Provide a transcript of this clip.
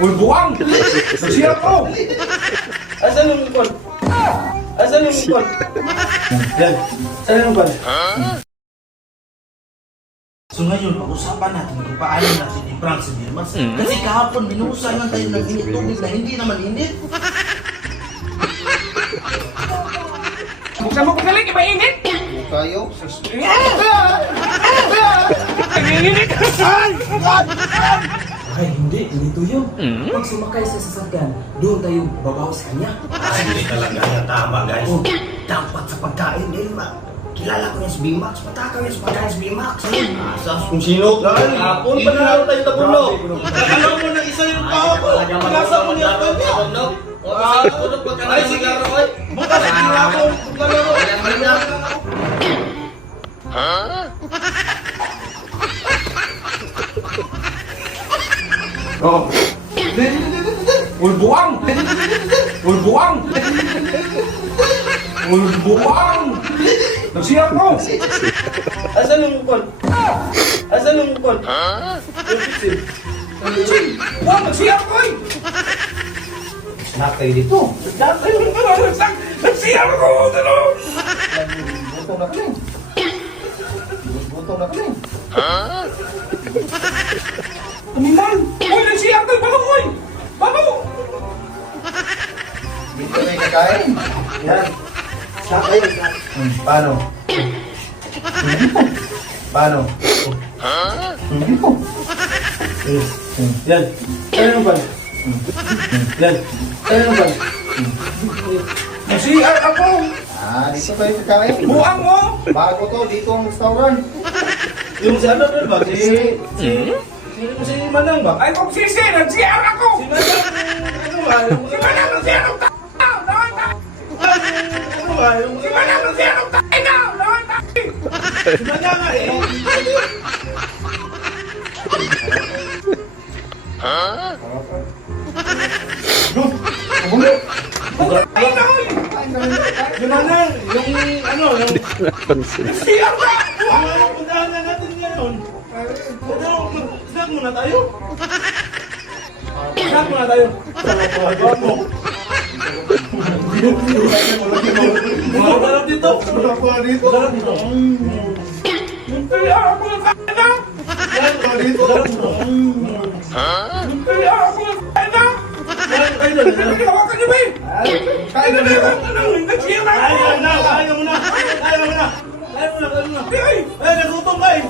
Uy, buwang! Nagsira ko! Asan yung kon? Asan yung kon? Yan. Saan yung kon? So ngayon, pag-usapan natin kung paano natin i-prank si Vilma. Kasi kahapon, binuhusan lang tayo ng init tubig na hindi naman init. Buksan mo ko galing, iba init! Kayo? Nanginginig! Ay, hindi. Ganito yun. Pag sumakay sa sasakyan, doon tayo babaw sa kanya. Hindi talaga yan tama, guys. Dapat sa pagkain din, kilala ko yung si Bimax. Matakaw yung sa pagkain si Bimax. Asas kung sino. Kahapon, panalo tayo tabuno. Alam mo na isa yung kahapon. Pinasa mo niya ito niya. Ay, sige. Bukas, kila ko. Oh. Uy, buwang! Uy, buwang! Uy, buwang! Nagsira ko! Asan yung kon? Asan yung kon? Buwang, nagsira ko eh! Nakay dito. Nagsira ko! Buto na kami. Buto na kami. Kuminan! Uy, nagsira ko! Bago ko eh! Bago! Dito na yung kakain. Yan. Nakay. Paano? Paano? Hindi ko. Yan. Ano ba? Yan. Ano ba? Nagsira ako! Dito kayo kakain. Buwang mo! Bago to, dito ang restaurant. Yung si ano doon ba? Si Manang ba? Ay, kung sisi! Nagsira ako! Si Manang, ano ba? Si Manang nagsira ko! Ano ba? Si Manang nagsira ko! Si Manang nga eh. Ay, nakoy! Si Manang, yung ano, yung... Nagsira ka! Puntahan na natin ngayon. Snack muna tayo. Snack muna tayo. Sarap mo. Sarap dito. Sarap dito. Sarap dito. Nagsira ako ng sana! Sarap dito. Sarap dito. Nagsira ako ng sana! Kain na. Hawakan niyo ba eh? Kain na. Nagsira ako! Kain na. Kain na muna. Kain na muna. Kain muna. Kain muna. Ay, nagutom ka eh.